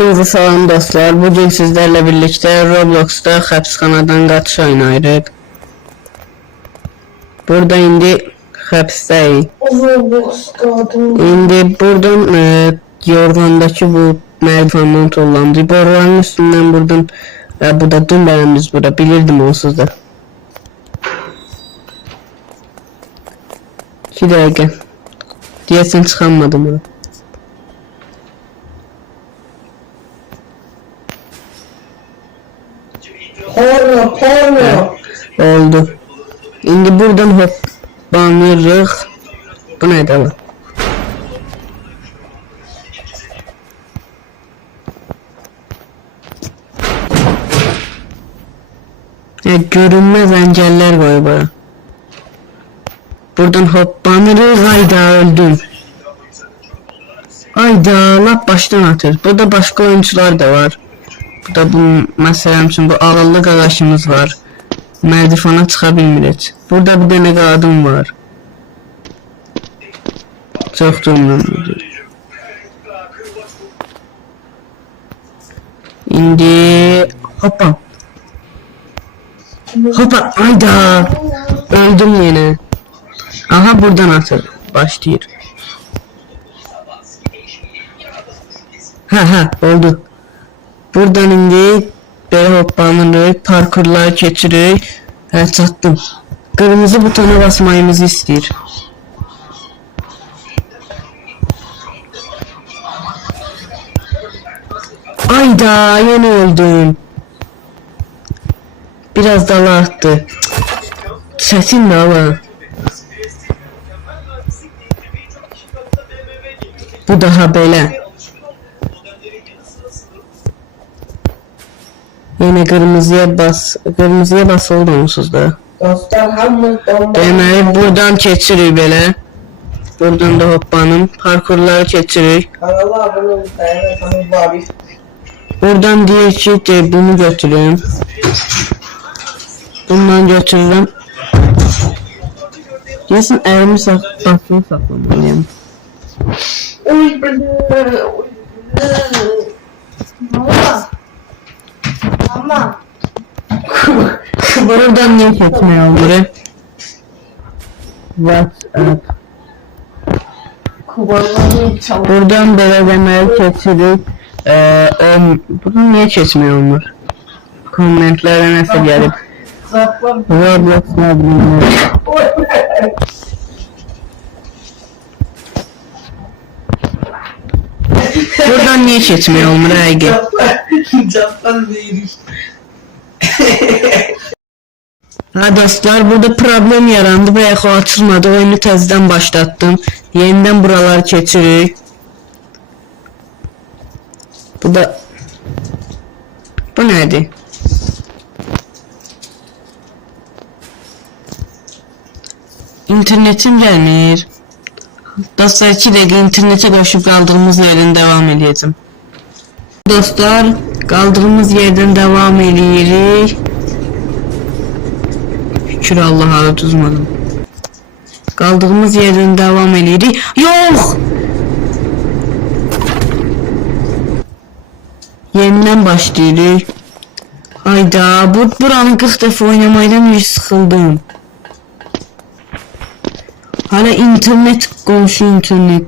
Hamınızı salam dostlar. Bugün sizlerle birlikte Roblox'ta həbsxanadan qaçış oynayırıq. Burada indi həbsdəyik. İndi buradan yorğandakı bu mərdivandan tullandı. Boruların üstündən buradan bu da dümdüz burada. Bilirdim onsuz da. 2 dəqiqə. Deyəsən çıxanmadım bura. Porno. Oldu. İndi buradan hoppanırıq. Bu nədir lan? Görünməz əngəllər qoyub bura. Buradan hoppanırıq. Ayda öldüm. Ayda lap başdan atır. Burada başqa oyuncular da var. Burada bu məsələn üçün bu ağıllı qaqaşımız var. Mərdivana çıxa bilmirik. Burada bir dənə qadın var. Çox dumludur. İndi hoppa. Hoppa. Ayda. Öldüm yenə. Aha buradan atır. Başlayır. Ha oldu. Buradan indi belə hoppanırıq, parkurları keçirik. Hə, çatdım. Qırmızı butona basmamızı istəyir. Ayda, yenə öldüm. Biraz dala attı. Çətin də ala. Bu daha belə. Yine kırmızıya basıldı onsuz da. Dostlar hamımız bomba. Deməli buradan keçirik belə. Buradan da hoppanım. Parkurları keçirik. Kanala abone olun. Kanal var. Buradan deyir ki bunu götürün. Bundan götürürüm. Deyəsən əlimi basılı saxlamalıyım. Uy Mama. Mama. Buradan niye keçmək olur? WhatsApp. Kubarları çalın. Buradan belə deməli keçirik. Buradan niye keçmək olmur? Kommentlərə nəsə gəlib. Zaplar. Roblox nə bilir. Buradan niye keçmək olmur həqiqi? Zaplar verir. Ha dostlar, burada problem yarandı və yaxud açılmadı. Oyunu təzədən başlatdım. Yenidən buraları keçirik. Bu da bu nədir? İnternetim gəlmir. Dostlar 2 dəqiqə internetə qoşub qaldığımız yerdən devam edəcəm. Dostlar, qaldığımız yerdən devam edirik. Şükür Allah'a tutmadım. Kaldığımız yerden devam edirik. Yok! Yeniden başlayırıq. Hayda, buranı 40 dəfə oynamaydan sıxıldım. Hala internet, qonşu internet.